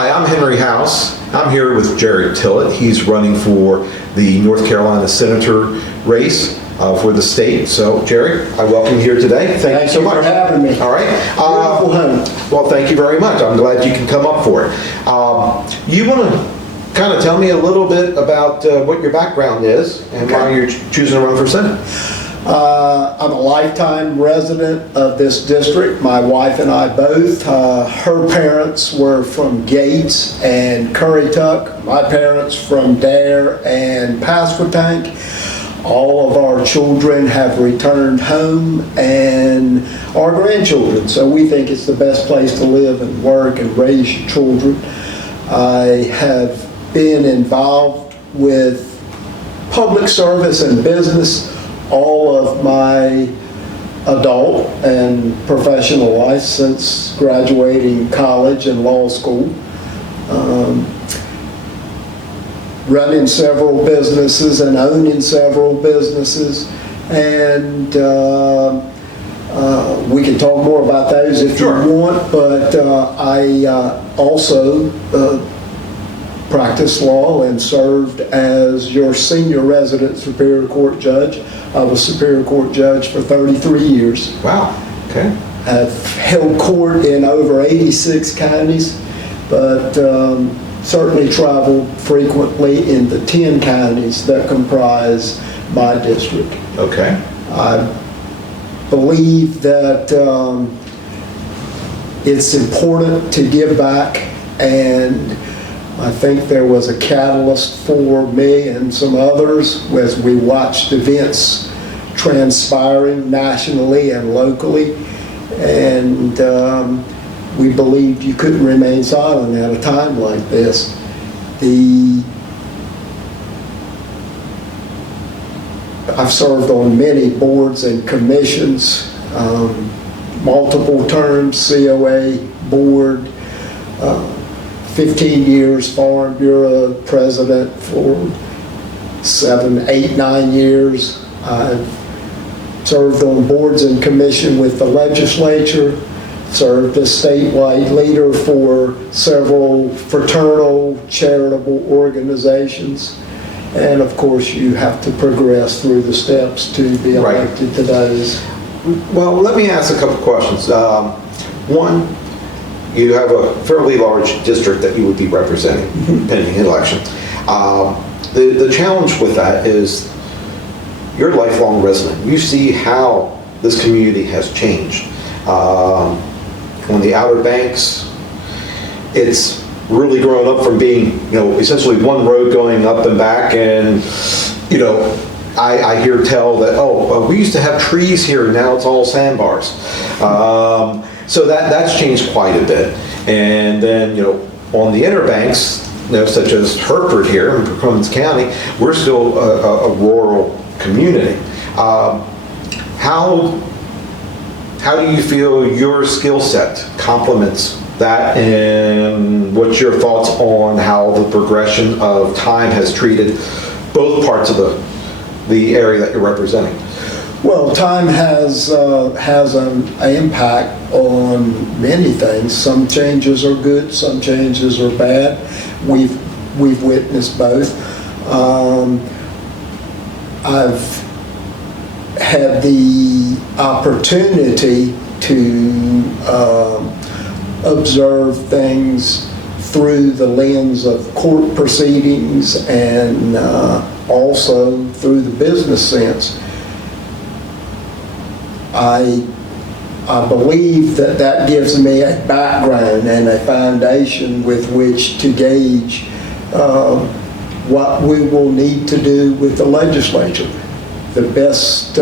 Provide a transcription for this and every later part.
Hi, I'm Henry House. I'm here with Jerry Tillett. He's running for the North Carolina Senator race for the state. So, Jerry, I welcome you here today. Thank you so much for having me. All right. Beautiful home. Well, thank you very much. I'm glad you can come up for it. You want to kind of tell me a little bit about what your background is and why you're choosing to run for Senate? I'm a lifetime resident of this district. My wife and I both. Her parents were from Gates and Currituck. My parents from Dare and Pasquotank. All of our children have returned home and our grandchildren. So we think it's the best place to live and work and raise your children. I have been involved with public service and business all of my adult and professional life since graduating college and law school. Running several businesses and owning several businesses, and we can talk more about those if Sure. you want, but I also practiced law and served as your senior resident Superior Court judge. I was Superior Court judge for 33 years. Wow. Okay. I've held court in over 86 counties, but certainly traveled frequently in the 10 counties that comprise my district. Okay. I believe that it's important to give back, and I think there was a catalyst for me and some others as we watched events transpiring nationally and locally, and we believed you couldn't remain silent at a time like this. I've served on many boards and commissions, multiple terms, COA board, 15 years Farm Bureau president for 7, 8, 9 years. I've served on boards and commission with the legislature, served as statewide leader for several fraternal charitable organizations, and of course you have to progress through the steps to be elected to those. Well, let me ask a couple questions. One, you have a fairly large district that you would be representing pending election. The challenge with that is you're a lifelong resident. You see how this community has changed. On the Outer Banks, it's really grown up from being, essentially one road going up and back, and, I hear tell that, we used to have trees here, now it's all sandbars. So that's changed quite a bit. And then, on the Inner Banks, such as Hereford here in Perquimans County, we're still a rural community. How do you feel your skill set complements that, and what's your thoughts on how the progression of time has treated both parts of the area that you're representing? Well, time has an impact on many things. Some changes are good, some changes are bad. We've witnessed both. I've had the opportunity to observe things through the lens of court proceedings and also through the business sense. I believe that gives me a background and a foundation with which to gauge what we will need to do with the legislature. The best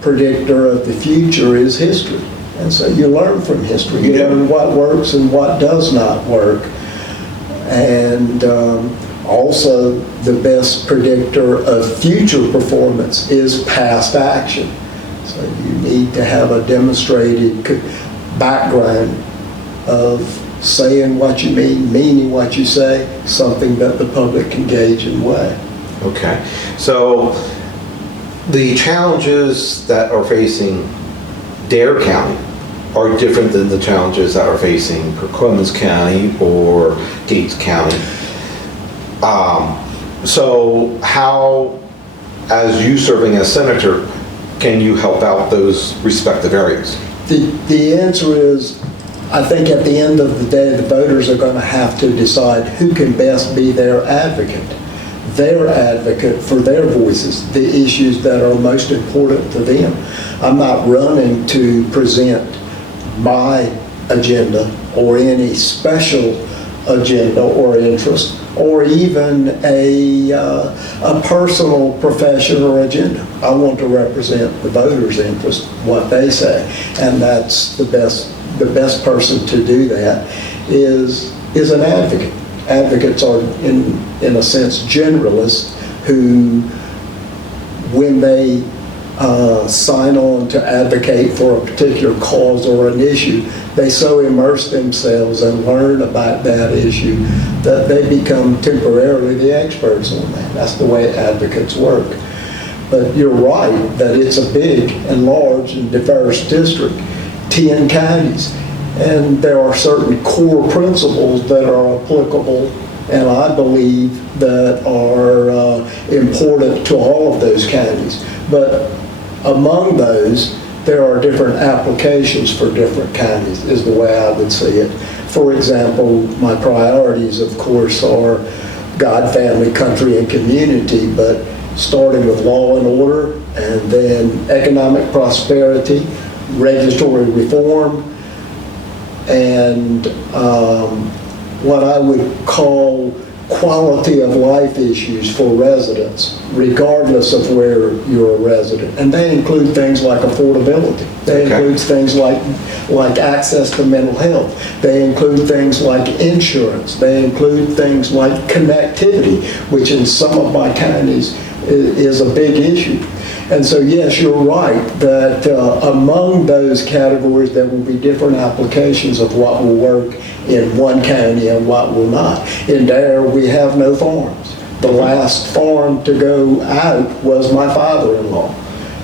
predictor of the future is history. And so you learn from history. You learn what works and what does not work. And also the best predictor of future performance is past action. So you need to have a demonstrated background of saying what you mean, meaning what you say, something that the public can gauge and weigh. Okay. So the challenges that are facing Dare County are different than the challenges that are facing Perquimans County or Gates County. So how, as you serving as senator, can you help out those respective areas? The answer is, I think at the end of the day, the voters are going to have to decide who can best be their advocate for their voices, the issues that are most important to them. I'm not running to present my agenda or any special agenda or interest, or even a personal profession or agenda. I want to represent the voters' interest, what they say, and that's the best person to do that is an advocate. Advocates are, in a sense, generalists who, when they sign on to advocate for a particular cause or an issue, they so immerse themselves and learn about that issue that they become temporarily the experts on that. That's the way advocates work. But you're right that it's a big and large and diverse district, 10 counties. And there are certain core principles that are applicable, and I believe that are important to all of those counties. But among those, there are different applications for different counties, is the way I would see it. For example, my priorities, of course, are God, family, country, and community, but starting with law and order, and then economic prosperity, regulatory reform, and what I would call quality of life issues for residents, regardless of where you're a resident. And they include things like affordability. They include things like access to mental health. They include things like insurance. They include things like connectivity, which in some of my counties is a big issue. And so, yes, you're right that among those categories, there will be different applications of what will work in one county and what will not. In Dare, we have no farms. The last farm to go out was my father-in-law.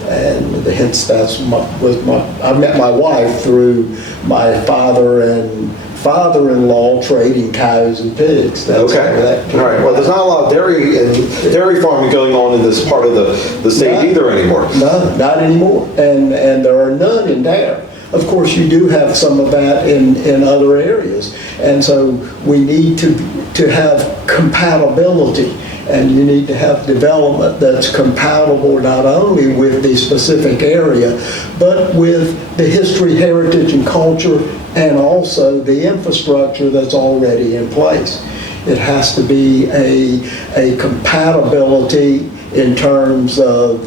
And hence, I met my wife through my father and father-in-law trading cows and pigs. That's Okay. All right. Well, there's not a lot of dairy farming going on in this part of the state either anymore. No, not anymore. And there are none in Dare. Of course, you do have some of that in other areas. And so we need to have compatibility, and you need to have development that's compatible not only with the specific area, but with the history, heritage, and culture, and also the infrastructure that's already in place. It has to be a compatibility in terms of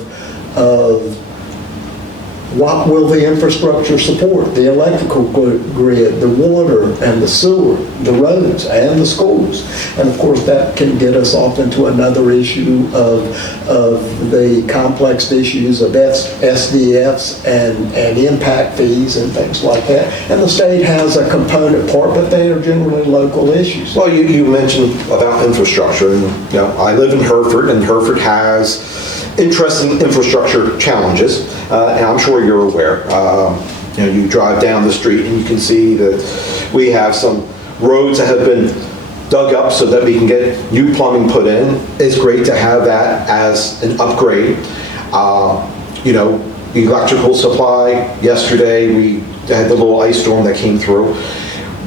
what will the infrastructure support? The electrical grid, the water and the sewer, the roads and the schools. And of course that can get us off into another issue of the complex issues of SDFs and impact fees and things like that. And the state has a component part, but they are generally local issues. Well, you mentioned about infrastructure, and I live in Hereford, and Hereford has interesting infrastructure challenges, and I'm sure you're aware. You drive down the street and you can see that we have some roads that have been dug up so that we can get new plumbing put in. It's great to have that as an upgrade. Electrical supply, yesterday we had the little ice storm that came through.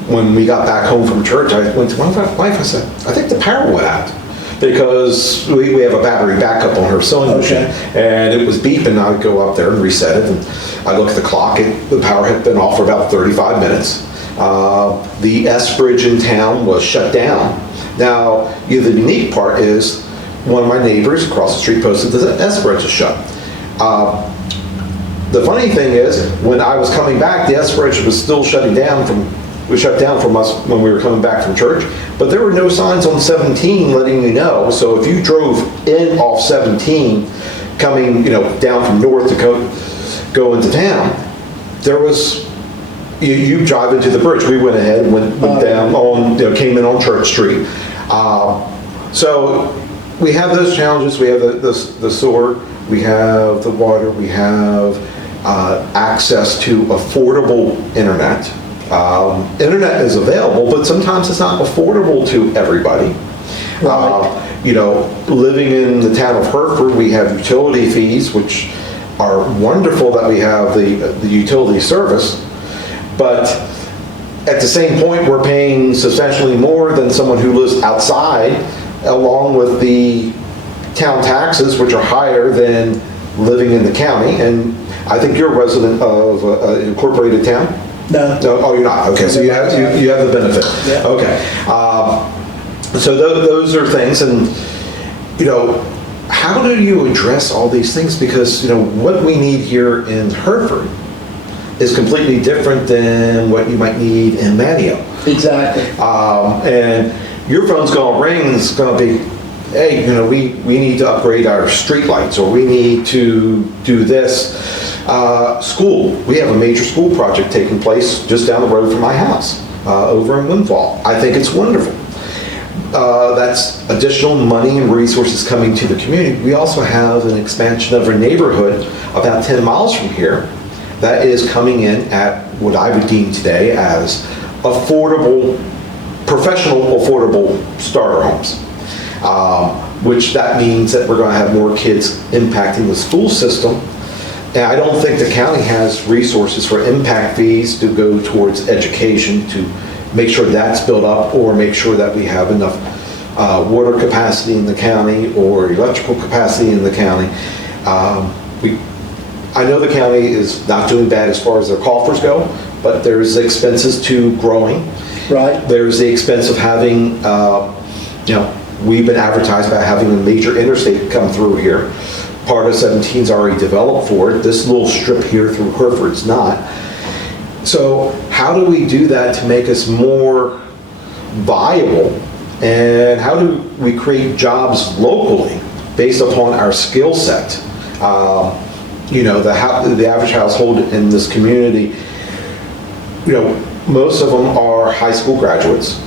When we got back home from church, I went to my wife, I said, I think the power went out. Because we have a battery backup on her sewing machine, and it was beeping. I would go up there and reset it, and I look at the clock, the power had been off for about 35 minutes. The S Bridge in town was shut down. Now, the unique part is one of my neighbors across the street posted the S Bridge is shut. The funny thing is, when I was coming back, the S Bridge was still shut down from us when we were coming back from church, but there were no signs on 17 letting you know. So if you drove in off 17, coming down from north to go into town, there was you drive into the bridge. We went ahead and went down on came in on Church Street. So we have those challenges. We have the sewer, we have the water, we have access to affordable internet. Internet is available, but sometimes it's not affordable to everybody. Right. Living in the town of Hertford, we have utility fees, which are wonderful that we have the utility service, but at the same point, we're paying substantially more than someone who lives outside, along with the town taxes, which are higher than living in the county. And I think you're a resident of an incorporated town? No. Oh, you're not? Okay, so you have the benefit. Yeah. Okay. So those are things, and, how do you address all these things? Because, what we need here in Hertford is completely different than what you might need in Manio. Exactly. And your phone's gonna ring and it's gonna be, hey, we need to upgrade our streetlights, or we need to do this. School, we have a major school project taking place just down the road from my house, over in Windfall. I think it's wonderful. That's additional money and resources coming to the community. We also have an expansion of our neighborhood about 10 miles from here that is coming in at what I would deem today as affordable, professional affordable starter homes. Which that means that we're going to have more kids impacting the school system. And I don't think the county has resources for impact fees to go towards education to make sure that's built up, or make sure that we have enough water capacity in the county or electrical capacity in the county. I know the county is not doing bad as far as their coffers go, but there's expenses to growing. Right. There's the expense of having, we've been advertised about having a major interstate come through here. Part of 17's already developed for it. This little strip here through Hertford's not. So how do we do that to make us more viable? And how do we create jobs locally based upon our skill set? The average household in this community, most of them are high school graduates,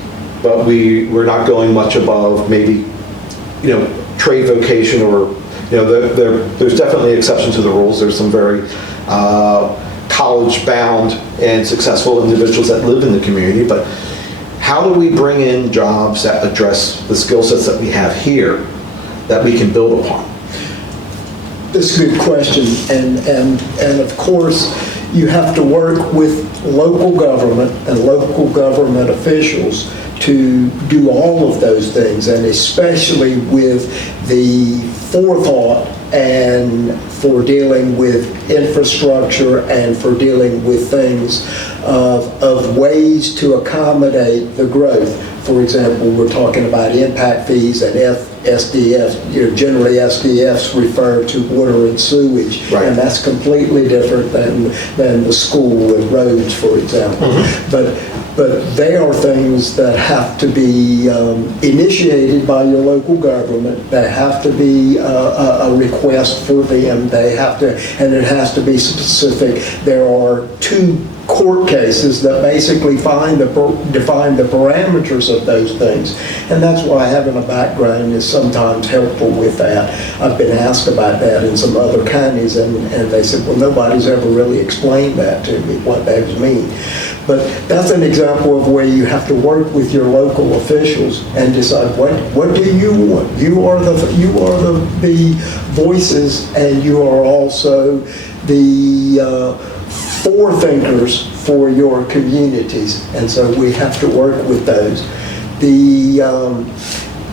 but we're not going much above maybe, trade vocation, or, there's definitely exceptions to the rules. There's some very college-bound and successful individuals that live in the community, but how do we bring in jobs that address the skill sets that we have here that we can build upon? This is a good question, and of course, you have to work with local government and local government officials to do all of those things, and especially with the forethought and for dealing with infrastructure and for dealing with things of ways to accommodate the growth. For example, we're talking about impact fees and SDF. Generally SDFs refer to water and sewage, right. And that's completely different than the school and roads, for example. Mm-hmm. But they are things that have to be initiated by your local government. They have to be a request for them. They have to, and it has to be specific. There are 2 court cases that basically define the parameters of those things. And that's why having a background is sometimes helpful with that. I've been asked about that in some other counties, and they said, well, nobody's ever really explained that to me, what those mean. But that's an example of where you have to work with your local officials and decide what do you want. You are the voices, and you are also the forethinkers for your communities, and so we have to work with those.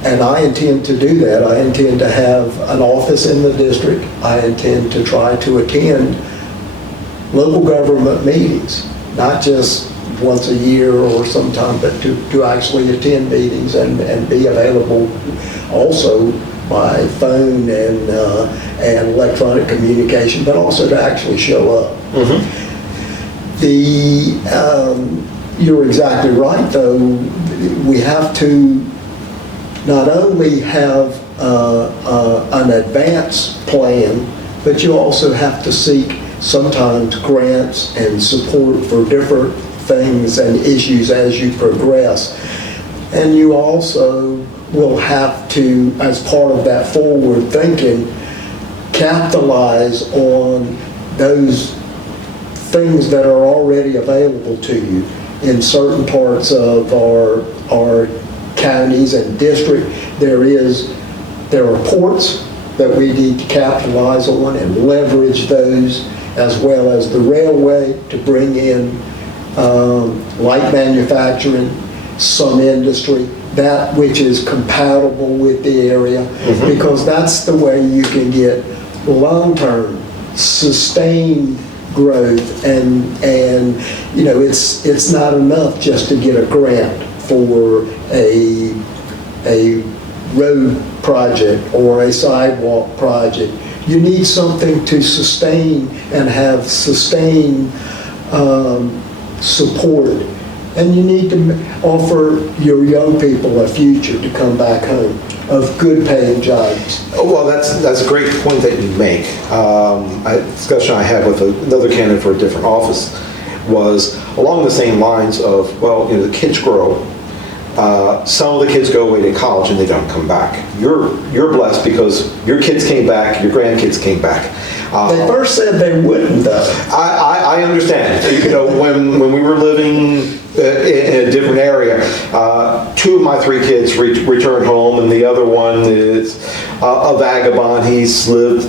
And I intend to do that. I intend to have an office in the district. I intend to try to attend local government meetings, not just once a year or sometime, but to actually attend meetings and be available also by phone and electronic communication, but also to actually show up. Mm-hmm. You're exactly right, though. We have to not only have an advance plan, but you also have to seek sometimes grants and support for different things and issues as you progress. And you also will have to, as part of that forward thinking, capitalize on those things that are already available to you in certain parts of our counties and district. There are ports that we need to capitalize on and leverage those, as well as the railway to bring in light manufacturing, some industry, that which is compatible with the area, because that's the way you can get long-term, sustained growth. And you know, it's not enough just to get a grant for a road project or a sidewalk project. You need something to sustain and have sustained support. And you need to offer your young people a future to come back home of good paying jobs. Oh, well, that's a great point that you make. A discussion I had with another candidate for a different office was along the same lines of, well, you know, the kids grow. Some of the kids go away to college and they don't come back. You're blessed because your kids came back, your grandkids came back. They first said they wouldn't, though. I understand. You know, when we were living in a different area, 2 of my 3 kids returned home, and the other one is a vagabond. He's lived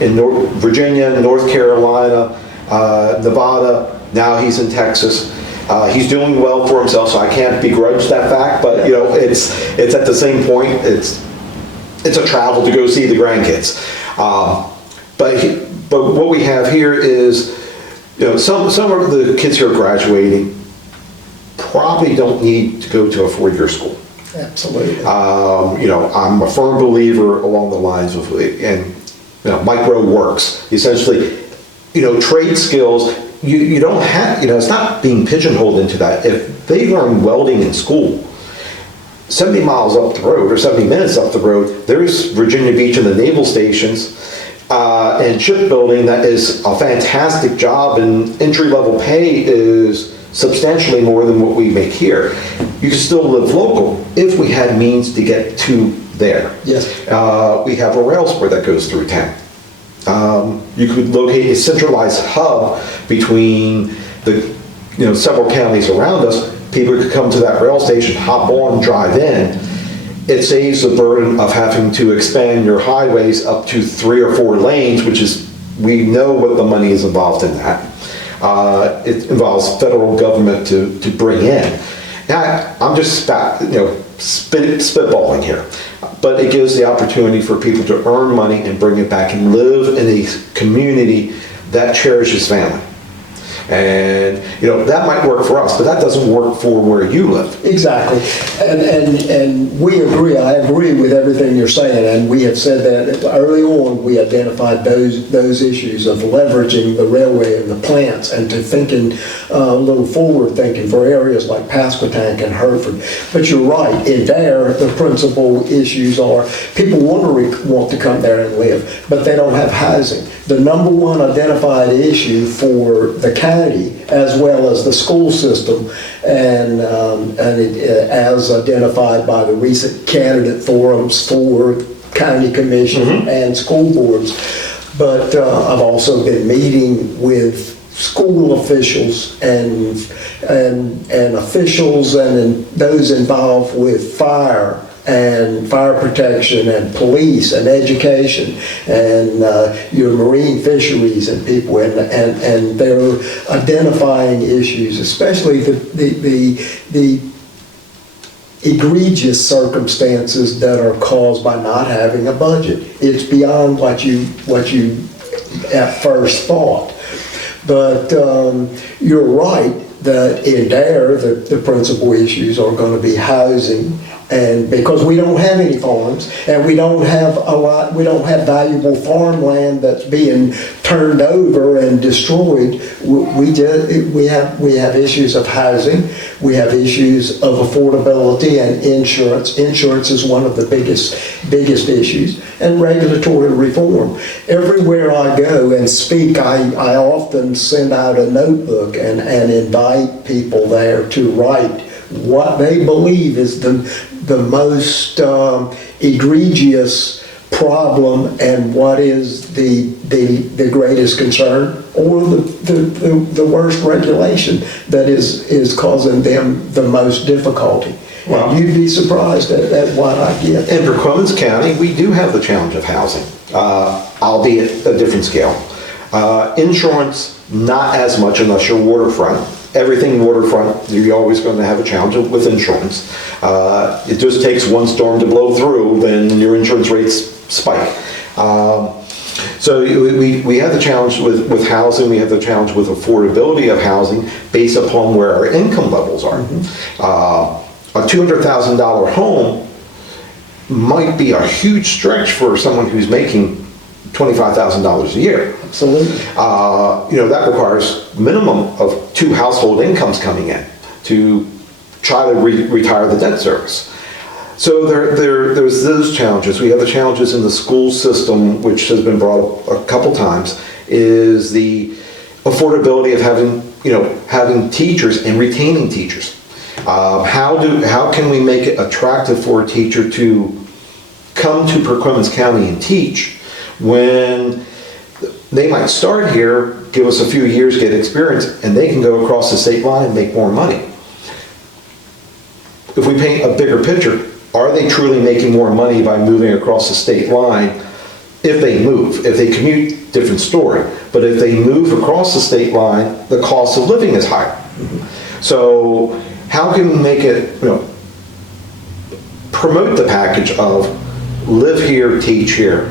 in Virginia, North Carolina, Nevada. Now he's in Texas. He's doing well for himself, so I can't begrudge that fact. But you know, it's at the same point. It's a travel to go see the grandkids. But what we have here is, you know, some of the kids here graduating probably don't need to go to a 4-year school. Absolutely. You know, I'm a firm believer along the lines of, and you know, micro works. Essentially, you know, trade skills. You don't have, you know, it's not being pigeonholed into that. If they learn welding in school, 70 miles up the road or 70 minutes up the road, there's Virginia Beach and the naval stations and shipbuilding that is a fantastic job, and entry-level pay is substantially more than what we make here. You can still live local if we had means to get to there. Yes. We have a rail spur that goes through town. You could locate a centralized hub between the, you know, several counties around us. People could come to that rail station, hop on, drive in. It saves the burden of having to expand your highways up to 3 or 4 lanes, which is, we know what the money is involved in that. It involves federal government to bring in. Now, I'm just spitballing here, but it gives the opportunity for people to earn money and bring it back and live in a community that cherishes family. And, you know, that might work for us, but that doesn't work for where you live. Exactly. And we agree. I agree with everything you're saying. And we have said that early on, we identified those issues of leveraging the railway and the plants, and to thinking a little forward thinking for areas like Pasquotank and Hereford. But you're right. In there, the principal issues are people want to come there and live, but they don't have housing. The number one identified issue for the county, as well as the school system, and as identified by the recent candidate forums for county commission and school boards. But I've also been meeting with school officials and officials and those involved with fire and fire protection and police and education and your marine fisheries and people, and they're identifying issues, especially the egregious circumstances that are caused by not having a budget. It's beyond what you at first thought. But you're right that in there the principal issues are going to be housing. And because we don't have any farms, and we don't have valuable farmland that's being turned over and destroyed, we have issues of housing, we have issues of affordability and insurance. Insurance is one of the biggest issues, and regulatory reform. Everywhere I go and speak, I often send out a notebook and invite people there to write what they believe is the most egregious problem and what is the greatest concern, or the worst regulation that is causing them the most difficulty. Well- And you'd be surprised at what I get. In Perquimans County, we do have the challenge of housing, albeit a different scale. Insurance, not as much unless you're waterfront. Everything waterfront, you're always going to have a challenge with insurance. It just takes one storm to blow through, then your insurance rates spike. So we have the challenge with housing, we have the challenge with affordability of housing based upon where our income levels are. A $200,000 home might be a huge stretch for someone who's making $25,000 a year. Absolutely. That requires minimum of 2 household incomes coming in to try to retire the debt service. So there's those challenges. We have the challenges in the school system, which has been brought up a couple times, is the affordability of having teachers and retaining teachers. How can we make it attractive for a teacher to come to Perquimans County and teach when they might start here, give us a few years, get experience, and they can go across the state line and make more money? If we paint a bigger picture, are they truly making more money by moving across the state line? If they move, if they commute, different story. But if they move across the state line, the cost of living is higher. So how can we make it, promote the package of live here, teach here,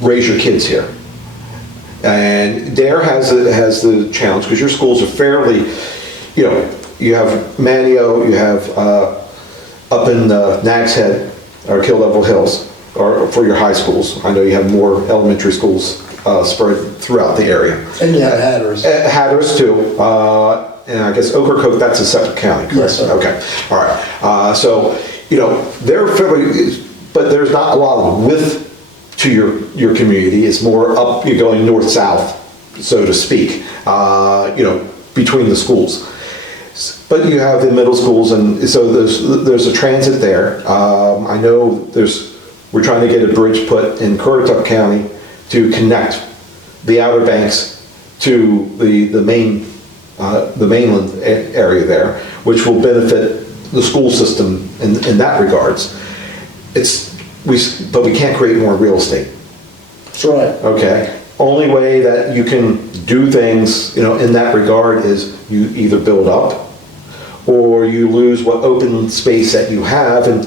raise your kids here? And Dare has the challenge, because your schools are fairly, you have Manio, you have up in Nags Head or Kill Level Hills, or for your high schools. I know you have more elementary schools spread throughout the area. And you have Hatteras. Hatteras too. And I guess Ocracoke, that's a separate county, correct? Yes, sir. Okay, all right. So, they're fairly, but there's not a lot of width to your community. It's more up, you're going north-south, so to speak, between the schools. But you have the middle schools, and so there's a transit there. I know we're trying to get a bridge put in Currituck County to connect the Outer Banks to the mainland area there, which will benefit the school system in that regards. But we can't create more real estate. That's right. Okay. Only way that you can do things, in that regard is you either build up or you lose what open space that you have. And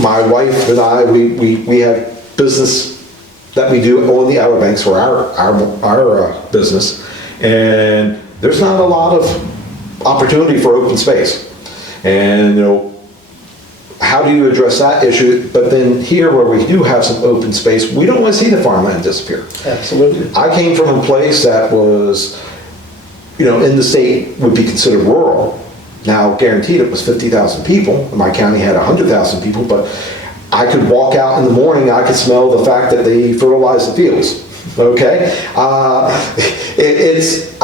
my wife and I, we have business that we do on the Outer Banks for our business, and there's not a lot of opportunity for open space. And how do you address that issue? But then here, where we do have some open space, we don't want to see the farmland disappear. Absolutely. I came from a place that was, in the state would be considered rural. Now, guaranteed it was 50,000 people. My county had 100,000 people, but I could walk out in the morning, I could smell the fact that they fertilize the fields. Okay? I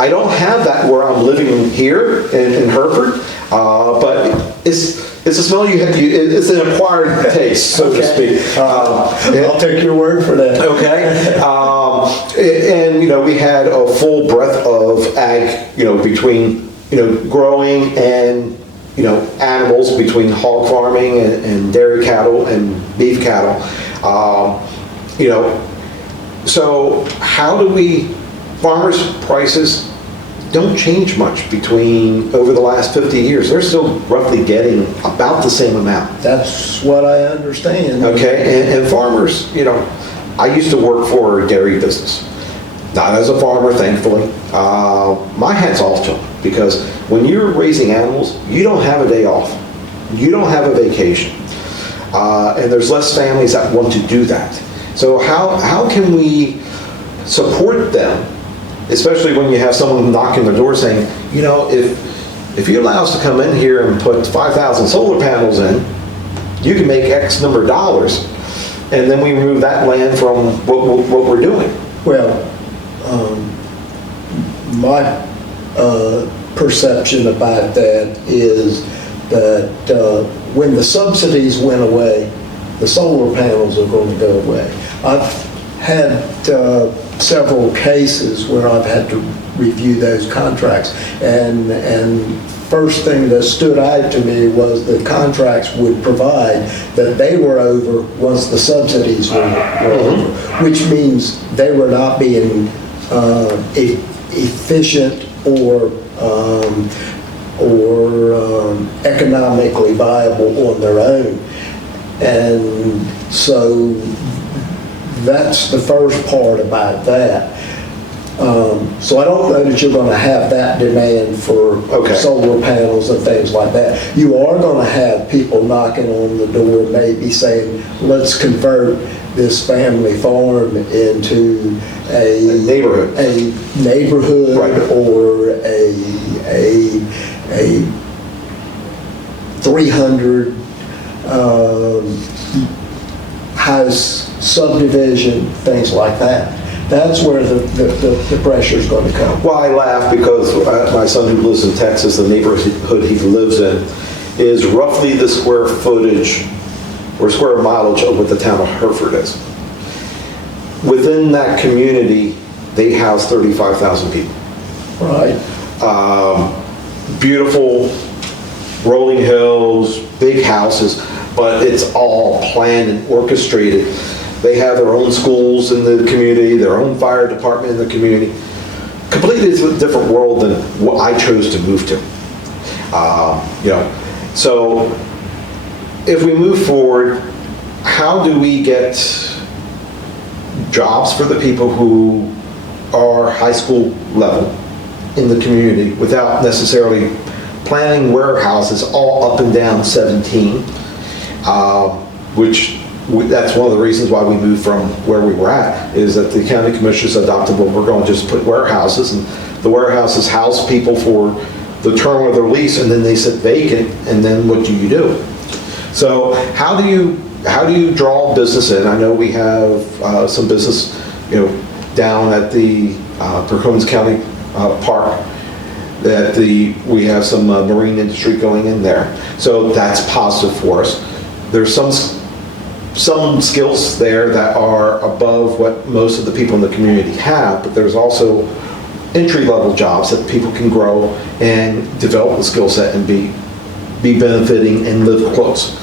don't have that where I'm living here in Hereford, but it's a smell it's an acquired taste, so to speak. I'll take your word for that. Okay. And we had a full breadth of ag, between, growing and, animals, between hog farming and dairy cattle and beef cattle. So how do farmers' prices don't change much over the last 50 years. They're still roughly getting about the same amount. That's what I understand. Okay, and farmers, I used to work for a dairy business. Not as a farmer, thankfully. My hat's off to them, because when you're raising animals, you don't have a day off. You don't have a vacation. And there's less families that want to do that. So how can we support them, especially when you have someone knocking the door saying, if you allow us to come in here and put 5,000 solar panels in, you can make X number of dollars, and then we remove that land from what we're doing. Well, my perception about that is that when the subsidies went away, the solar panels are going to go away. I've had several cases where I've had to review those contracts, and first thing that stood out to me was the contracts would provide that they were over once the subsidies were over, which means they were not being efficient or economically viable on their own. And so that's the first part about that. So I don't know that you're going to have that demand for solar panels and things like that. You are going to have people knocking on the door, maybe saying, let's convert this family farm into a neighborhood Right. or a 300 house subdivision, things like that. That's where the pressure's going to come. Well, I laugh because my son who lives in Texas, the neighborhood he lives in is roughly the square footage or square mileage of what the town of Hereford is. Within that community, they house 35,000 people. Right. Beautiful rolling hills, big houses, but it's all planned and orchestrated. They have their own schools in the community, their own fire department in the community. Completely different world than what I chose to move to. So if we move forward, how do we get jobs for the people who are high school level in the community without necessarily planning warehouses all up and down 17, which that's one of the reasons why we moved from where we were at, is that the county commissioners adopted, well, we're going to just put warehouses, and the warehouses house people for the term of their lease, and then they sit vacant, and then what do you do? So how do you draw business in? I know we have some business, down at the Perquimans County Park, that we have some marine industry going in there. So that's positive for us. There's some skills there that are above what most of the people in the community have, but there's also entry-level jobs that people can grow and develop the skill set and be benefiting and live close.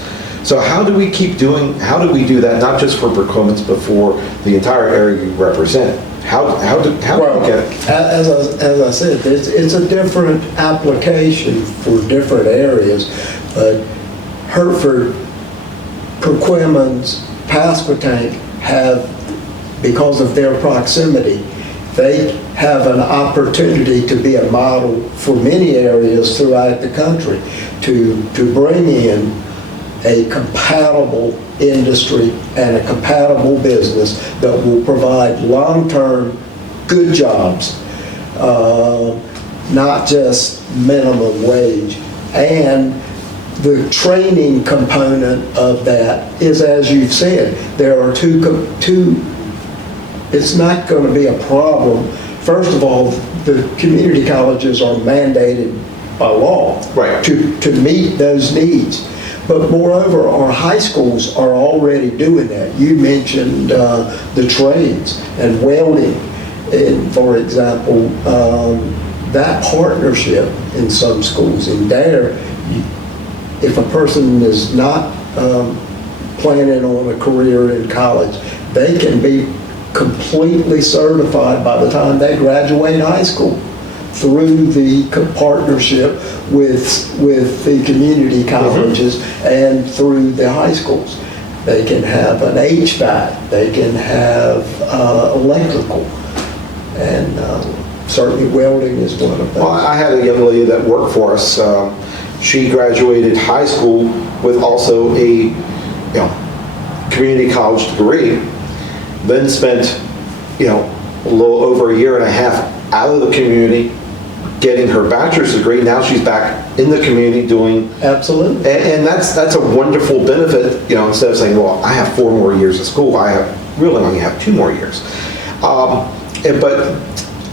So how do we do that, not just for Perquimans, but for the entire area you represent? How do we get it? As I said, it's a different application for different areas, but Hereford, Perquimans, Pasquotank have, because of their proximity, they have an opportunity to be a model for many areas throughout the country to bring in a compatible industry and a compatible business that will provide long-term good jobs, not just minimum wage. And the training component of that is, as you've said, there are two, it's not going to be a problem. First of all, the community colleges are mandated by law to meet those needs. But moreover, our high schools are already doing that. You mentioned the trades and welding, and for example, that partnership in some schools. In there, if a person is not planning on a career in college, they can be completely certified by the time they graduate high school through the partnership with the community colleges and through the high schools. They can have an HVAC, they can have electrical, and certainly welding is one of those. Well, I had a young lady that worked for us. She graduated high school with also a community college degree, then spent a little over a year and a half out of the community getting her bachelor's degree. Now she's back in the community doing... Absolutely. And that's a wonderful benefit, instead of saying, well, I have 4 more years of school, I really only have 2 more years. But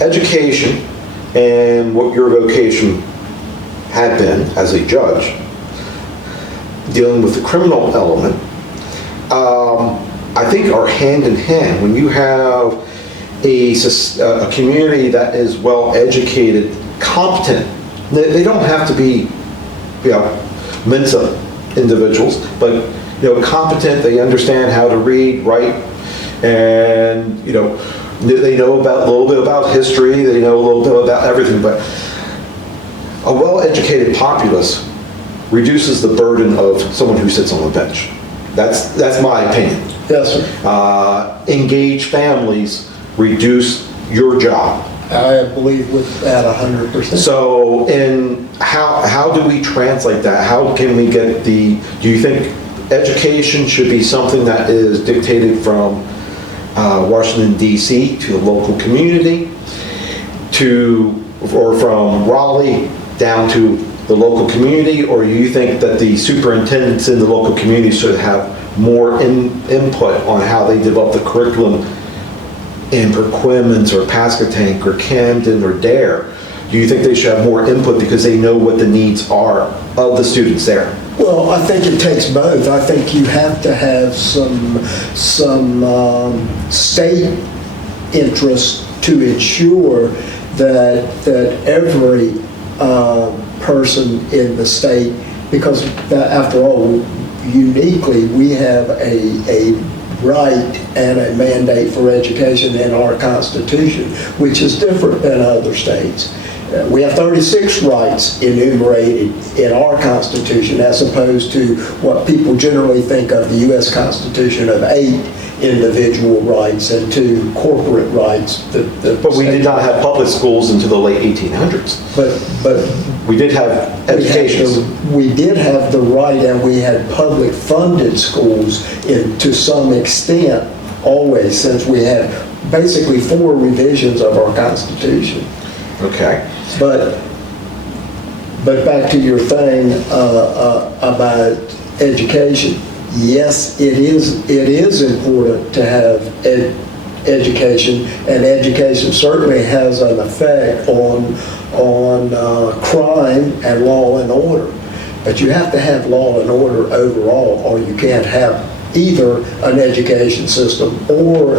education and what your vocation had been as a judge, dealing with the criminal element, I think are hand in hand. When you have a community that is well-educated, competent, they don't have to be, Mensa individuals, but, competent, they understand how to read, write, and, they know a little bit about history, they know a little bit about everything, but a well-educated populace reduces the burden of someone who sits on the bench. That's my opinion. Yes, sir. Engaged families reduce your job. I believe with that 100%. So, how do we translate that? How can we get do you think education should be something that is dictated from Washington, D.C. to the local community, or from Raleigh down to the local community, or do you think that the superintendents in the local community should have more input on how they develop the curriculum in Perquimans or Pasquotank or Camden or Dare? Do you think they should have more input because they know what the needs are of the students there? Well, I think it takes both. I think you have to have some state interest to ensure that every person in the state, because after all, uniquely, we have a right and a mandate for education in our Constitution, which is different than other states. We have 36 rights enumerated in our Constitution as opposed to what people generally think of the U.S. Constitution of 8 individual rights and 2 corporate rights. But we did not have public schools until the late 1800s. But we did have education. We did have the right, and we had public funded schools to some extent always, since we had basically 4 revisions of our Constitution. Okay. But back to your thing about education. Yes, it is important to have education, and education certainly has an effect on crime and law and order. But you have to have law and order overall, or you can't have either an education system or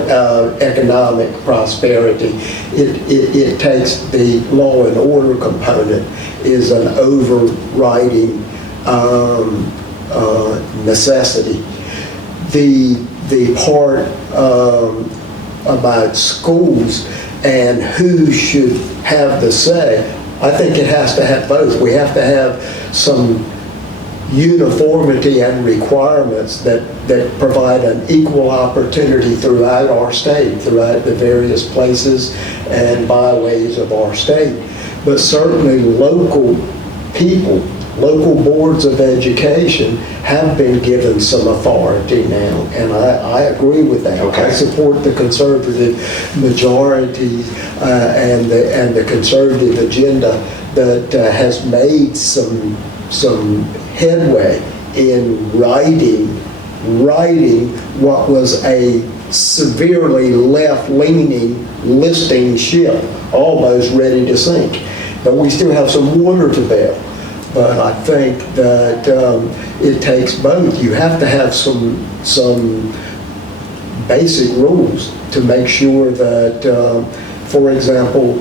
economic prosperity. It takes the law and order component is an overriding necessity. The part about schools and who should have the say, I think it has to have both. We have to have some uniformity and requirements that provide an equal opportunity throughout our state, throughout the various places and byways of our state. But certainly local people, local boards of education have been given some authority now, and I agree with that. Okay. I support the conservative majority and the conservative agenda that has made some headway in righting what was a severely left-leaning listing ship, almost ready to sink. But we still have some water to bail. But I think that it takes both. You have to have some basic rules to make sure that, for example,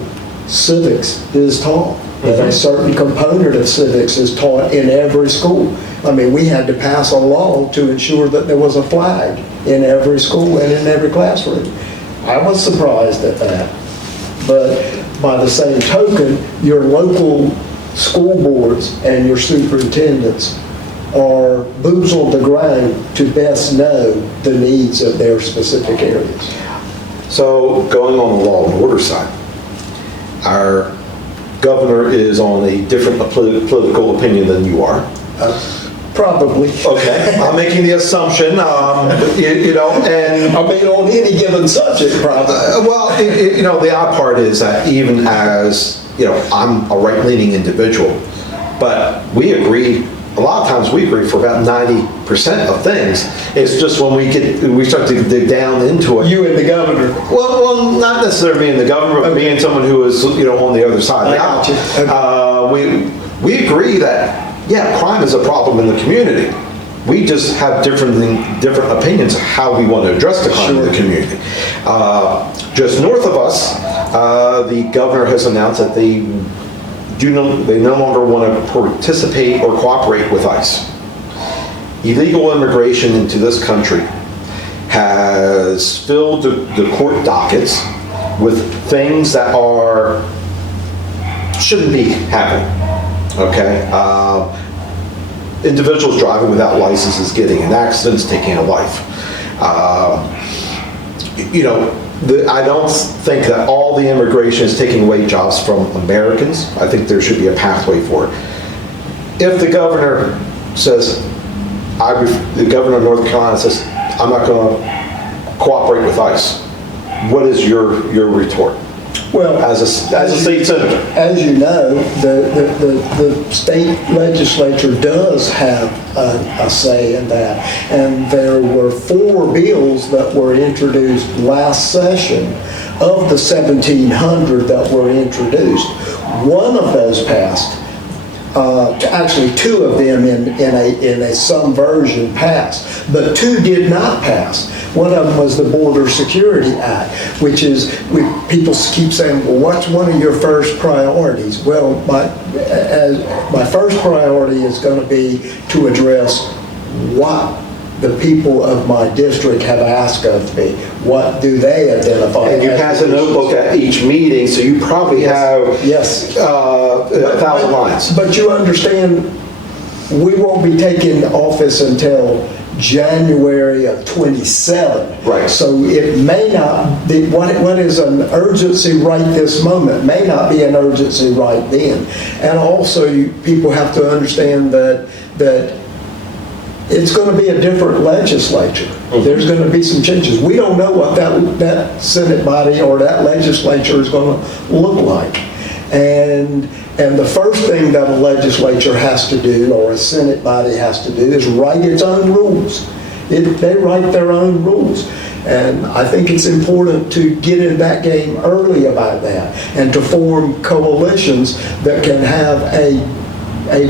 civics is taught. That a certain component of civics is taught in every school. I mean, we had to pass a law to ensure that there was a flag in every school and in every classroom. I was surprised at that. But by the same token, your local school boards and your superintendents are boots on the ground to best know the needs of their specific areas. So, going on the law and order side, our governor is on a different political opinion than you are. Probably. Okay, I'm making the assumption, and... I mean, on any given subject, probably. The odd part is that even as, I'm a right-leaning individual, but we agree, a lot of times we agree for about 90% of things. It's just when we start to dig down into it. You and the governor. Well, not necessarily me and the governor, but me and someone who is, on the other side of the aisle. We agree that, crime is a problem in the community, We just have different opinions of how we want to address the crime in the community. Just north of us, the governor has announced that they no longer want to participate or cooperate with ICE. Illegal immigration into this country has filled the court dockets with things that shouldn't be happening. Okay. Individuals driving without licenses, getting in accidents, taking a life. I don't think that all the immigration is taking away jobs from Americans. I think there should be a pathway for it. If the governor says, the governor of North Carolina says, I'm not going to cooperate with ICE, what is your retort? Well, as a state senator, as you know, the state legislature does have a say in that, and there were 4 bills that were introduced last session of the 1,700 that were introduced. One of those passed. Actually, 2 of them in some version passed, but 2 did not pass. One of them was the Border Security Act, which is, people keep saying, well, what's one of your first priorities? Well, my first priority is going to be to address what the people of my district have asked of me. What do they identify? And you pass a notebook at each meeting, so you probably have 1,000 lines. But you understand, we won't be taking office until January of 27. Right. So it may not be, what is an urgency right this moment may not be an urgency right then. And also, people have to understand that it's going to be a different legislature. Mm-hmm. There's going to be some changes. We don't know what that Senate body or that legislature is going to look like. And the first thing that a legislature has to do, or a Senate body has to do, is write its own rules. They write their own rules. And I think it's important to get in that game early about that, and to form coalitions that can have a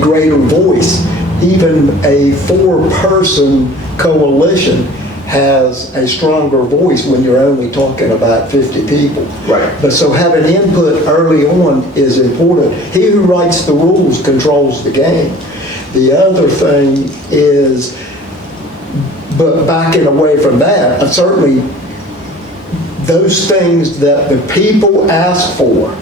greater voice. Even a 4-person coalition has a stronger voice when you're only talking about 50 people. Right. But so having input early on is important. He who writes the rules controls the game. The other thing is, but backing away from that, certainly those things that the people ask for,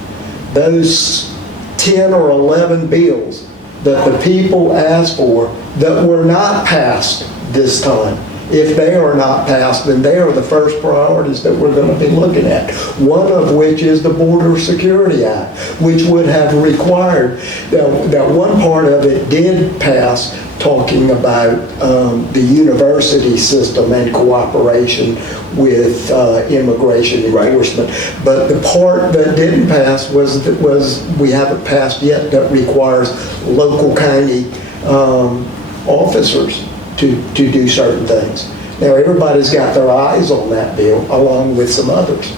those 10 or 11 bills that the people asked for that were not passed this time. If they are not passed, then they are the first priorities that we're going to be looking at. One of which is the Border Security Act, which would have required, that one part of it did pass, talking about the university system and cooperation with immigration enforcement. Right. But the part that didn't pass was we haven't passed yet, that requires local county officers to do certain things. Now, everybody's got their eyes on that bill, along with some others.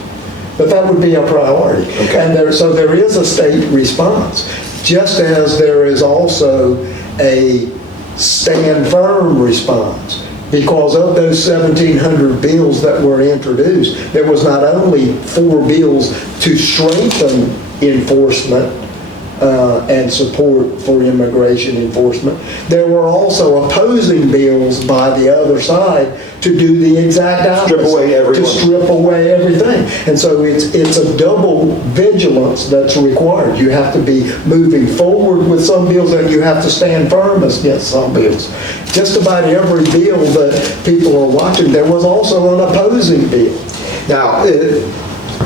But that would be a priority. Okay. And so there is a state response, just as there is also a stand firm response. Because of those 1,700 bills that were introduced, there was not only 4 bills to strengthen enforcement and support for immigration enforcement, there were also opposing bills by the other side to do the exact opposite. Strip away everyone. To strip away everything. And so it's a double vigilance that's required. You have to be moving forward with some bills, and you have to stand firm against some bills. Just about every bill that people are watching, there was also an opposing bill. Now,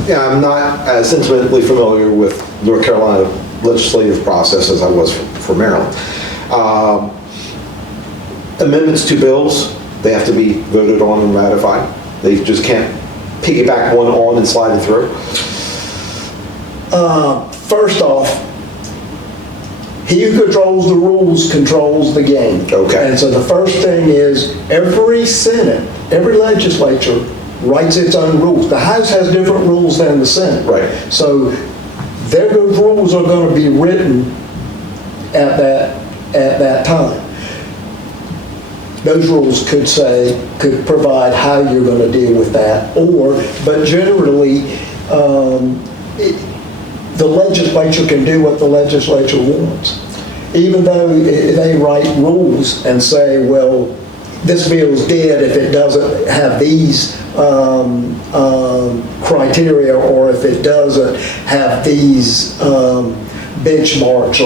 I'm not as intimately familiar with North Carolina legislative process as I was for Maryland. Amendments to bills, they have to be voted on and ratified. They just can't piggyback one on and slide it through. First off, he who controls the rules controls the game. Okay. And so the first thing is, every Senate, every legislature writes its own rules. The House has different rules than the Senate. Right. So those rules are going to be written at that time. those rules could provide how you're going to deal with that, but generally, the legislature can do what the legislature wants. Even though they write rules and say, well, this bill's dead if it doesn't have these criteria, or if it doesn't have these benchmarks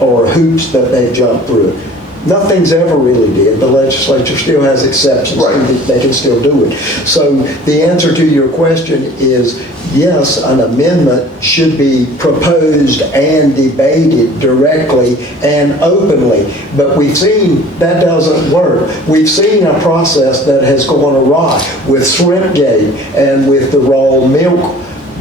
or hoops that they've jumped through. Nothing's ever really did. The legislature still has exceptions. Right. They can still do it. So the answer to your question is yes, an amendment should be proposed and debated directly and openly. But we've seen that doesn't work. We've seen a process that has gone awry with Shrimpgate and with the raw milk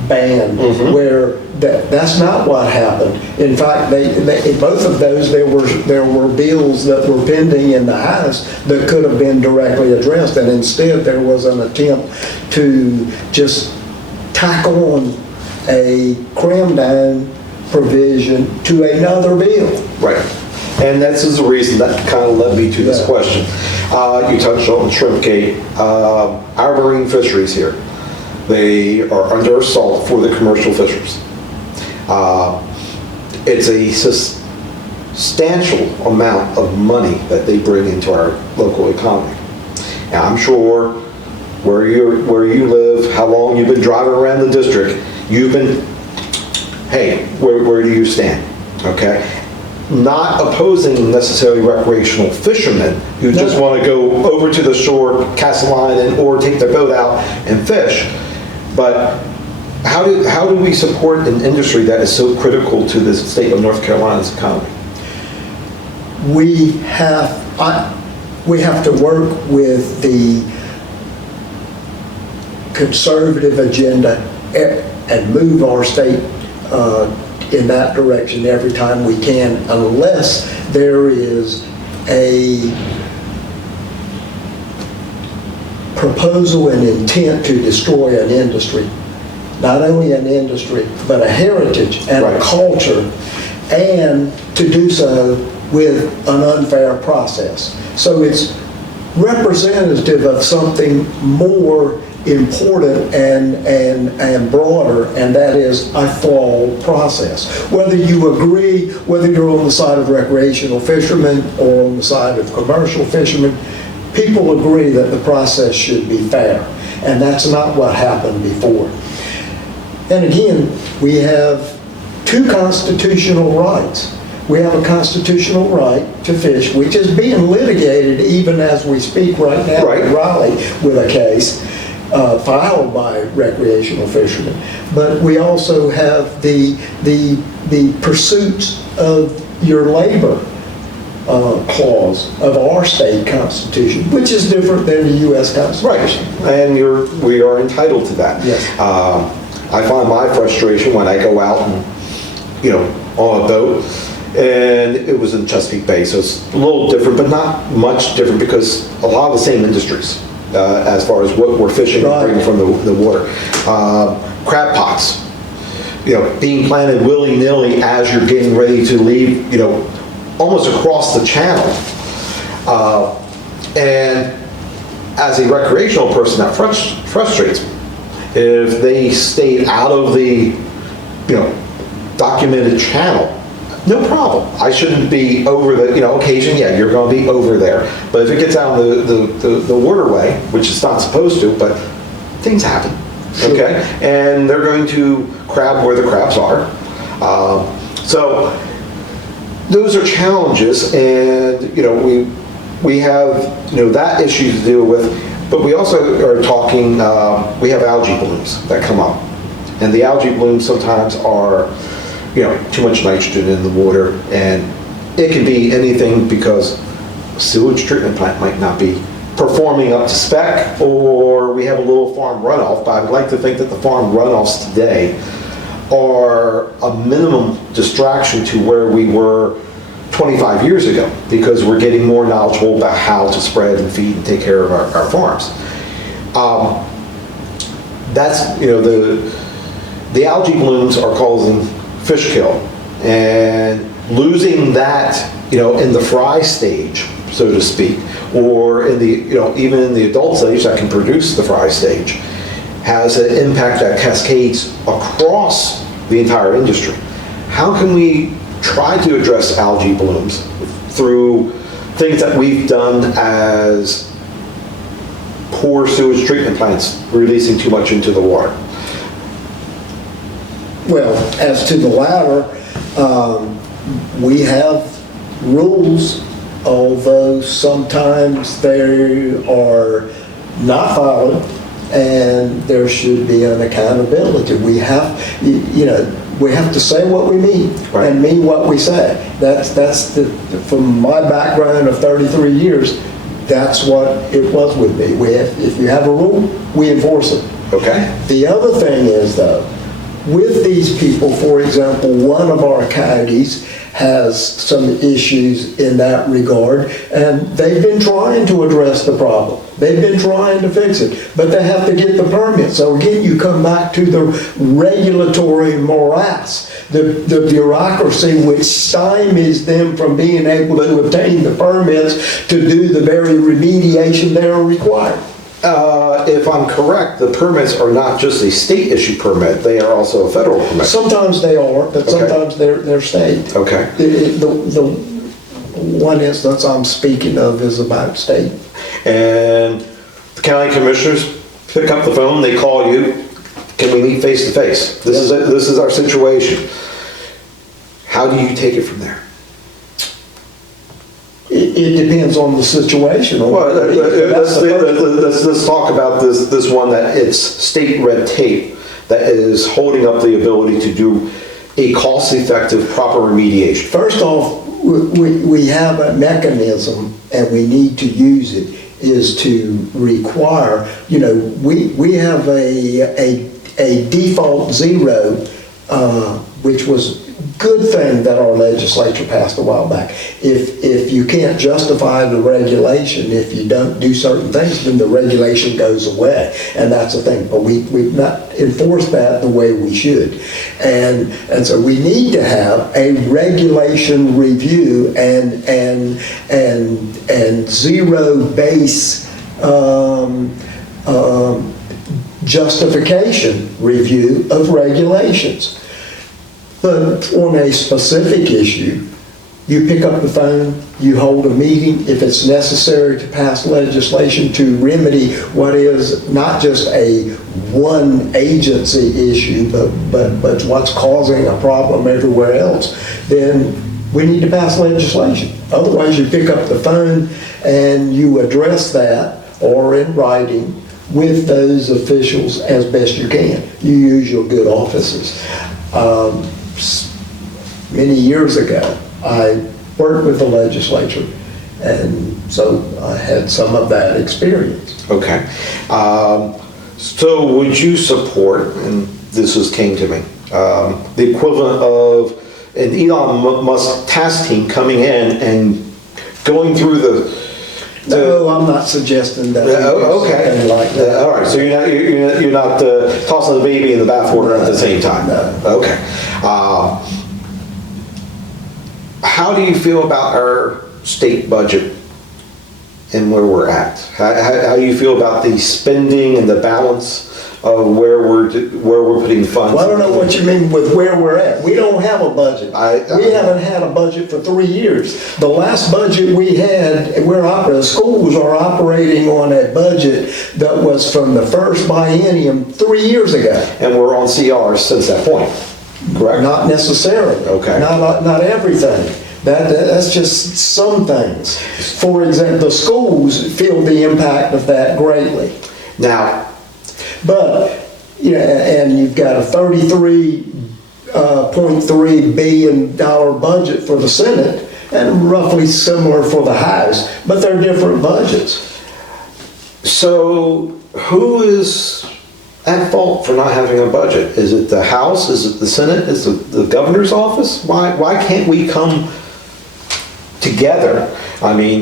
ban, where that's not what happened. In fact, in both of those, there were bills that were pending in the House that could have been directly addressed, and instead there was an attempt to just tack on a cram down provision to another bill. Right. And this is the reason that kind of led me to this question. You touched on Shrimpgate. Our marine fisheries here, they are under assault for the commercial fishers. It's a substantial amount of money that they bring into our local economy. And I'm sure where you live, how long you've been driving around the district, hey, where do you stand? Okay? Not opposing necessarily recreational fishermen who just want to go over to the shore, cast a line, or take their boat out and fish. But how do we support an industry that is so critical to the state of North Carolina's economy? We have to work with the conservative agenda and move our state in that direction every time we can, unless there is a proposal and intent to destroy an industry. Not only an industry, but a heritage and a culture, and to do so with an unfair process. So it's representative of something more important and broader, and that is a flawed process. Whether you agree, whether you're on the side of recreational fishermen or on the side of commercial fishermen, people agree that the process should be fair, and that's not what happened before. And again, we have two constitutional rights. We have a constitutional right to fish, which is being litigated even as we speak right now in Raleigh with a case filed by recreational fishermen. But we also have the pursuits of your labor clause of our state constitution, which is different than the U.S. Constitution. Right, and we are entitled to that. Yes. I find my frustration when I go out and, on a boat, and it was in Chesapeake Bay, so it's a little different, but not much different because a lot of the same industries as far as what we're fishing and bringing from the water. Crab pots, being planted willy-nilly as you're getting ready to leave, almost across the channel. And as a recreational person, that frustrates me. If they stayed out of the, documented channel, no problem. I shouldn't be over the, occasion, you're going to be over there. But if it gets out of the waterway, which it's not supposed to, but things happen, okay? And they're going to crab where the crabs are. So those are challenges, and, we have, that issue to deal with. But we also are talking, we have algae blooms that come up. And the algae blooms sometimes are, too much nitrogen in the water. And it can be anything because a sewage treatment plant might not be performing up to spec, or we have a little farm runoff. But I would like to think that the farm runoffs today are a minimum distraction to where we were 25 years ago, because we're getting more knowledgeable about how to spread and feed and take care of our farms. That's, the algae blooms are causing fish kill, and losing that, in the fry stage, so to speak, or in the, even in the adult stage that can produce the fry stage, has an impact that cascades across the entire industry. How can we try to address algae blooms through things that we've done as poor sewage treatment plants releasing too much into the water? Well, as to the latter, we have rules, although sometimes they are not followed, and there should be an accountability. We have, we have to say what we mean, right, and mean what we say. That's from my background of 33 years, that's what it was with me. If you have a rule, we enforce it. Okay. The other thing is, though, with these people, for example, one of our counties has some issues in that regard, and they've been trying to address the problem. They've been trying to fix it, but they have to get the permit. So again, you come back to the regulatory morass, the bureaucracy which stymies them from being able to obtain the permits to do the very remediation they are required. If I'm correct, the permits are not just a state issue permit, they are also a federal permit. Sometimes they are, but sometimes they're state. Okay. The one instance I'm speaking of is about state. And the county commissioners pick up the phone, they call you, can we meet face to face? This is our situation. How do you take it from there? It depends on the situation. Well, let's talk about this one that it's state red tape that is holding up the ability to do a cost-effective, proper remediation. First off, we have a mechanism, and we need to use it, is to require, we have a default zero, which was good thing that our legislature passed a while back. If you can't justify the regulation, if you don't do certain things, then the regulation goes away, and that's the thing. But we've not enforced that the way we should, and so we need to have a regulation review and zero base justification review of regulations. But on a specific issue, you pick up the phone, you hold a meeting. If it's necessary to pass legislation to remedy what is not just a one agency issue, but what's causing a problem everywhere else, then we need to pass legislation. Otherwise, you pick up the phone and you address that, or in writing, with those officials as best you can. You use your good offices. Many years ago, I worked with the legislature, and so I had some of that experience. Okay. So would you support, and this came to me, the equivalent of an Elon Musk task team coming in and going through the... No, I'm not suggesting that. Okay. Like that. All right. So you're not tossing the baby in the bathwater at the same time. No. Okay. How do you feel about our state budget and where we're at? How do you feel about the spending and the balance of where we're putting funds? Well, I don't know what you mean with where we're at. We don't have a budget. We haven't had a budget for 3 years. The last budget we had, the schools are operating on a budget that was from the first biennium 3 years ago. And we're on CRs since that point, correct? Not necessarily. Okay. Not everything. That's just some things. For example, the schools feel the impact of that greatly. Now, but, and you've got a $33.3 billion budget for the Senate, and roughly similar for the House, but they're different budgets. So who is at fault for not having a budget? Is it the House? Is it the Senate? Is it the governor's office? Why can't we come together? I mean,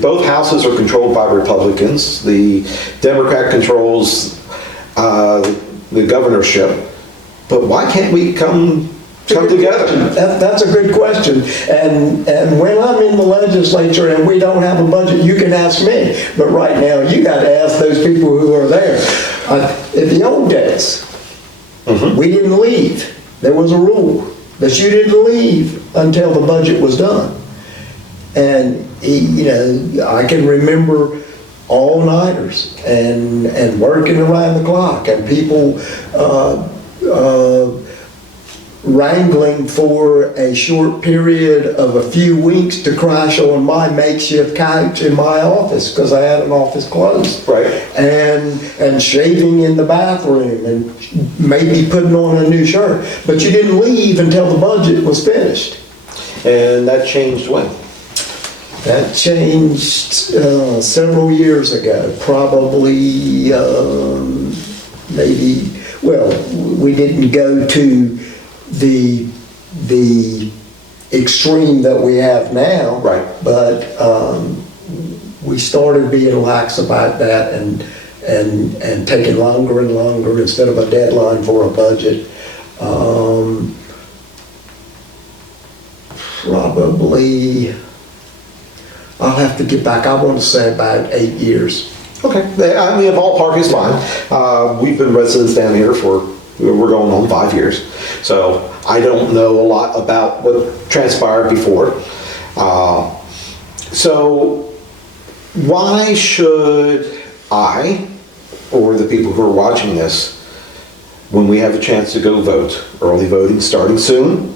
both houses are controlled by Republicans. The Democrat controls the governorship. But why can't we come come together? That's a good question. And when I'm in the legislature and we don't have a budget, you can ask me. But right now, you got to ask those people who are there. In the old days, we didn't leave. There was a rule that you didn't leave until the budget was done. And, you know, I can remember all-nighters and working around the clock and people wrangling for a short period of a few weeks to crash on my makeshift couch in my office because I had an office closed. Right. And shaving in the bathroom and maybe putting on a new shirt. But you didn't leave until the budget was finished. And that changed when? That changed several years ago, probably maybe, well, we didn't go to the extreme that we have now. Right. But we started being lax about that and taking longer and longer instead of a deadline for a budget. Probably, I'll have to get back. I want to say about 8 years. Okay, I mean, a ballpark is fine. We've been residents down here we're going on 5 years. So I don't know a lot about what transpired before. So why should I, or the people who are watching this, when we have a chance to go vote, early voting starting soon,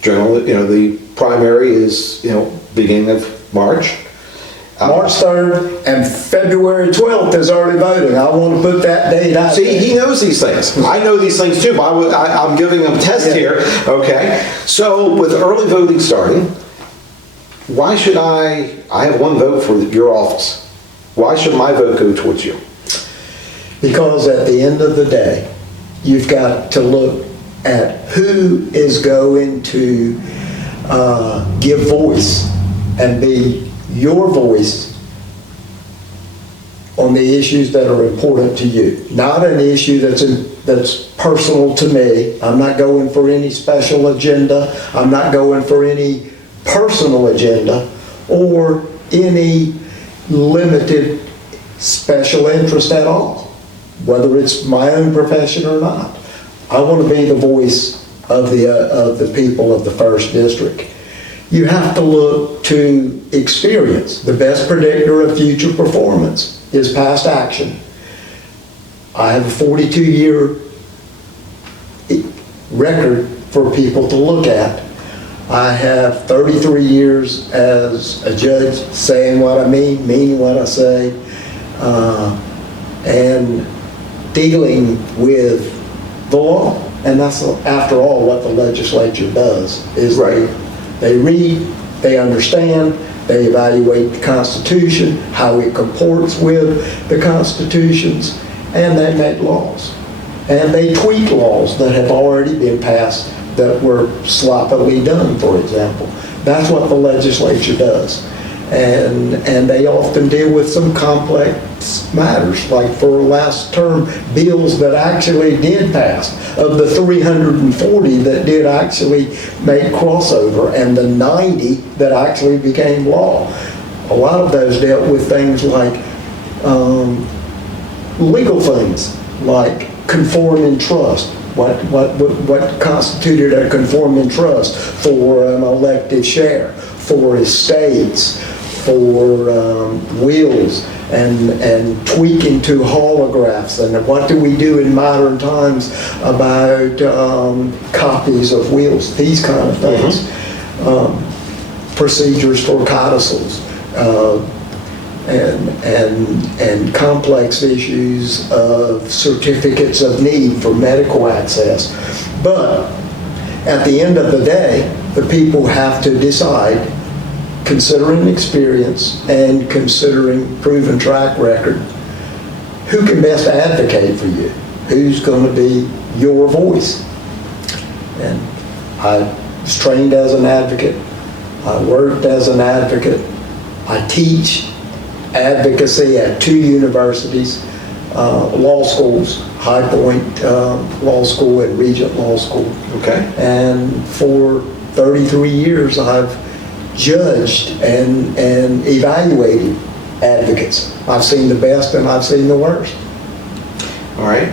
generally, you know, the primary is, you know, beginning of March. March 3rd and February 12th is early voting. I want to put that date out. See, he knows these things. I know these things too, but I'm giving him a test here, okay? So with early voting starting, why should I have one vote for your office. Why should my vote go towards you? Because at the end of the day, you've got to look at who is going to give voice and be your voice on the issues that are important to you. Not an issue that's personal to me. I'm not going for any special agenda. I'm not going for any personal agenda or any limited special interest at all, whether it's my own profession or not. I want to be the voice of the people of the first district. You have to look to experience. The best predictor of future performance is past action. I have a 42-year record for people to look at. I have 33 years as a judge saying what I mean what I say, and dealing with the law. And that's, after all, what the legislature does, is right. They read, they understand, they evaluate the Constitution, how it comports with the constitutions, and they make laws. And they tweak laws that have already been passed that were sloppily done, for example. That's what the legislature does. And they often deal with some complex matters, like for last term, bills that actually did pass. Of the 340 that did actually make crossover, and the 90 that actually became law, a lot of those dealt with things like legal things, like conforming trust. What constituted a conforming trust for an elected share, for estates, for wills, and tweaking to holographs, and what do we do in modern times about copies of wills, these kind of things. Procedures for codicils, and complex issues of certificates of need for medical access. But at the end of the day, the people have to decide, considering experience and considering proven track record, who can best advocate for you, who's going to be your voice. And I was trained as an advocate, I worked as an advocate, I teach advocacy at 2 universities, law schools, High Point Law School and Regent Law School. Okay. And for 33 years, I've judged and evaluated advocates. I've seen the best and I've seen the worst. All right.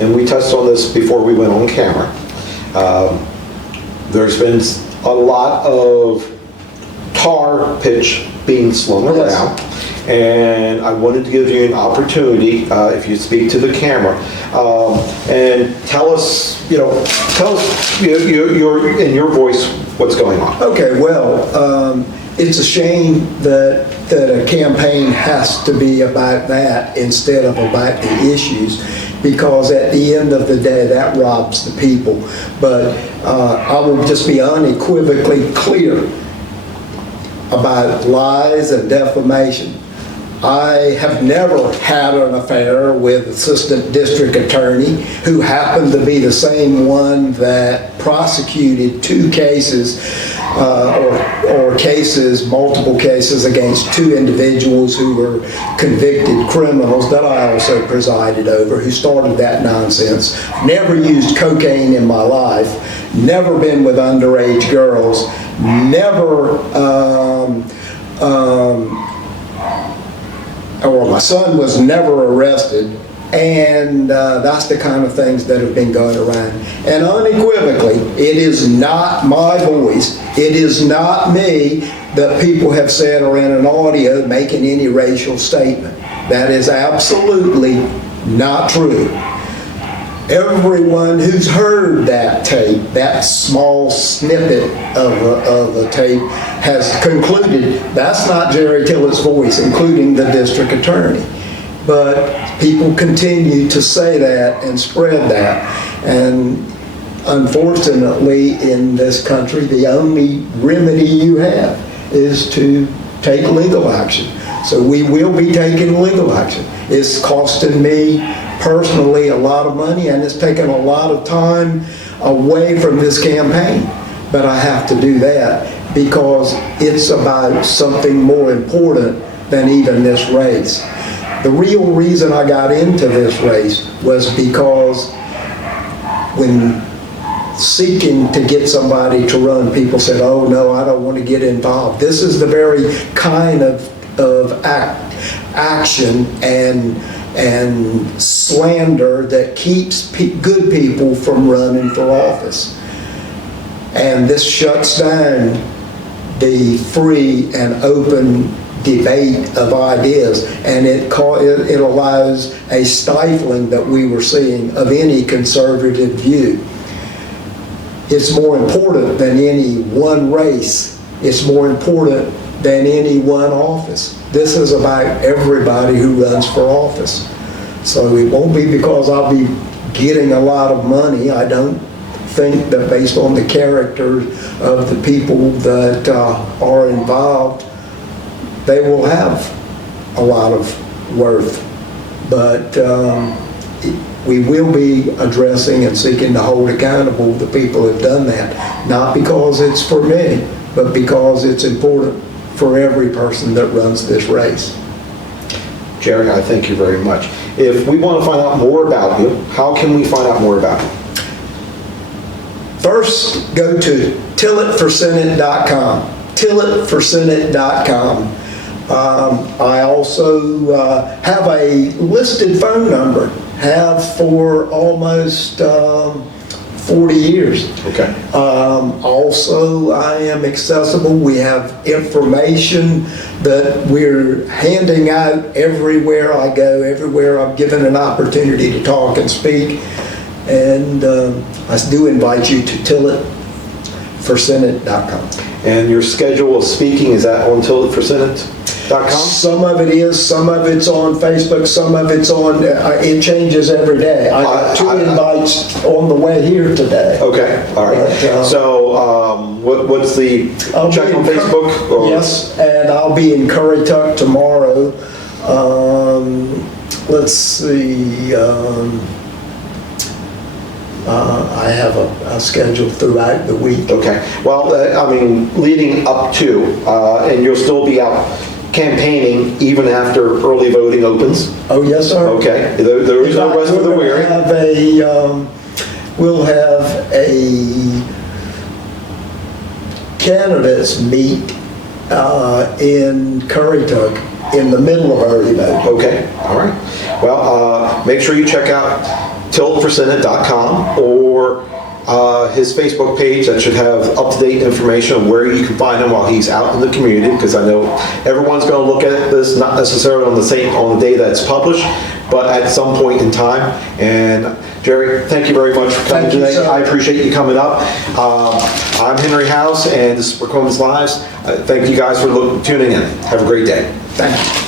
And we touched on this before we went on camera. There's been a lot of tar pitch being slung Yes. around. And I wanted to give you an opportunity, if you speak to the camera, and tell us in your voice what's going on. Okay, well, it's a shame that a campaign has to be about that instead of about the issues, because at the end of the day, that robs the people. But I will just be unequivocally clear about lies and defamation. I have never had an affair with assistant district attorney who happened to be the same one that prosecuted 2 cases or multiple cases against 2 individuals who were convicted criminals that I also presided over, who started that nonsense. Never used cocaine in my life, never been with underage girls, never or my son was never arrested, and that's the kind of things that have been going around. And unequivocally, it is not my voice, it is not me that people have said are in an audio making any racial statement. That is absolutely not true. Everyone who's heard that tape, that small snippet of a tape, has concluded that's not Jerry Tillett's voice, including the district attorney. But people continue to say that and spread that. And unfortunately, in this country, the only remedy you have is to take legal action. So we will be taking legal action. It's costing me personally a lot of money, and it's taken a lot of time away from this campaign. But I have to do that because it's about something more important than even this race. The real reason I got into this race was because when seeking to get somebody to run, people said, oh no, I don't want to get involved. This is the very kind of action and slander that keeps good people from running for office. And this shuts down the free and open debate of ideas, and it allows a stifling that we were seeing of any conservative view. It's more important than any one race. It's more important than any one office. This is about everybody who runs for office. So it won't be because I'll be getting a lot of money. I don't think that based on the character of the people that are involved, they will have a lot of worth. But we will be addressing and seeking to hold accountable the people who have done that, not because it's for me, but because it's important for every person that runs this race. Jerry, I thank you very much. If we want to find out more about you, how can we find out more about you? First, go to tillettforsenate.com. Tillettforsenate.com. I also have a listed phone number, have for almost 40 years. Okay. Also, I am accessible. We have information that we're handing out everywhere I go, everywhere I'm given an opportunity to talk and speak. And I do invite you to tillettforsenate.com. And your schedule of speaking, is that on tillettforsenate.com? Some of it is, some of it's on Facebook, some of it's on, it changes every day. I got 2 invites on the way here today. Okay, all right. But, what's the, check on Facebook? Or? Yes, and I'll be in Currituck tomorrow. Let's see. I have a schedule throughout the week. Okay. Well, I mean, leading up to, and you'll still be out campaigning even after early voting opens. Oh, yes, sir. Okay, there is no rest for the weary. We'll have a candidates meet in Currituck in the middle of early voting. Okay, all right. Well, make sure you check out TillettForSenate.com or his Facebook page that should have up-to-date information on where you can find him while he's out in the community, because I know everyone's going to look at this, not necessarily on the day that it's published, but at some point in time. And Jerry, thank you very much for coming Thank you, today. sir. I appreciate you coming up. I'm Henry House, and this is Perquimans Lives. Thank you guys for tuning in. Have a great day. Thank you.